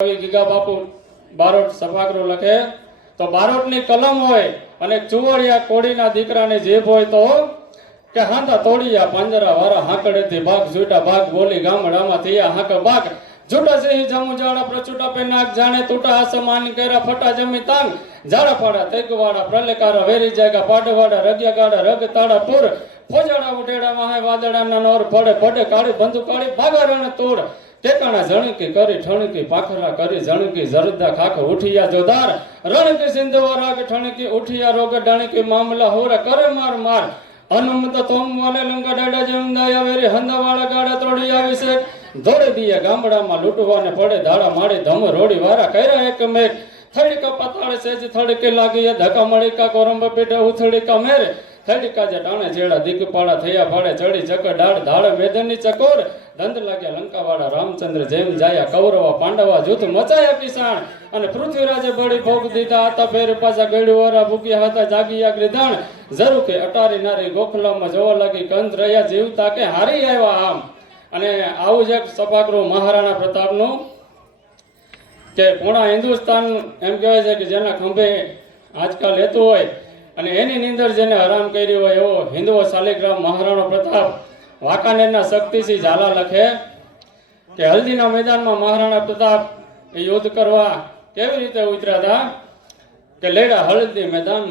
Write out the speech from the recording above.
Giga બાપુ બારોટ સભાગૃહ લખે તો બારોટની કલમ હોય અને ચુવડિયા કોડીના દીકરાની જીભ હોય તો કે હાંધા તોડિયા પાંજરા વાળા હાંકડેથી ભાગ જૂટા ભાગ બોલી ગામડામાં થયા હાંક ભાગ જૂટા સિંહ જમુજાડા પ્રચુટા પે નાક જાણે તૂટા આસમાન કર્યા ફટા જમી તાંગ ઝાડા પાડા તેગવાડા પ્રલેકારા વેરી જાયગા પાડવાડા રગ્યા ગાડા રગ તાડા પૂર ફોજાડા ઉઠેડા માહે વાદળાના નોર ફડે ફડે કાળી બંધુ કાળી ભાગારણ તોડ ટેકાણા જણકી કરી ઠણકી પાખરા કરી જણકી જરદા ખાખ ઉઠિયા જોદાર રણકી સિંધવા રાગ ઠણકી ઉઠિયા રોગ ડણકી મામલા હોર કરે માર માર હનુમત તોમ વાલે લંકા ડાડા જમદાયા વેરી હંદાવાળા ગાડા તોડી આવી છે દોડી દીએ ગામડામાં લૂંટવાને પડે ધાડા માડી ધમ રોડી વારા કર્યા એક મેઘ થડીકા પતાળે સેજ થડકે લાગી ધક્કા મળી કોરંબ પીઠે ઉથડીકા મેરે થડીકા જે ટાણે જેડા દિગપાળા થયા ફાડે ચડી ચક ડાળ ધાળ મેદનની ચકોર દંડ લાગ્યા લંકાવાળા રામચંદ્ર જેમ જાયા કૌરવા પાંડવા જૂથ મચાયા કિસાણ અને પૃથ્વીરાજે બળી ભોગ દીધા હતા ફેર પાછા ગળ્યુવારા ભૂક્યા હતા જાગીયા ગ્રીધાણ જરૂર કે અટારી નારી ગોખલામાં જોવા લાગી કંત રહ્યા જીવતા કે હારી આવ્યા આમ. અને આવું જ એક સભાગૃહ મહારાણા પ્રતાપનું કે પૂર્ણ હિન્દુસ્તાન એમ કહેવાય છે કે જેના ખંભે આજકાલ લેતું હોય અને એની નીંદર જેને હરામ કરી હોય એવો હિન્દુઓ શાલિગ્રામ મહારાણો પ્રતાપ વાંકાનેરના શક્તિસિંહ ઝાલા લખે કે હલ્દીના મેદાનમાં મહારાણા પ્રતાપ યુદ્ધ કરવા કેવી રીતે ઉતર્યા હતા કે લેડા હળદી મેદાન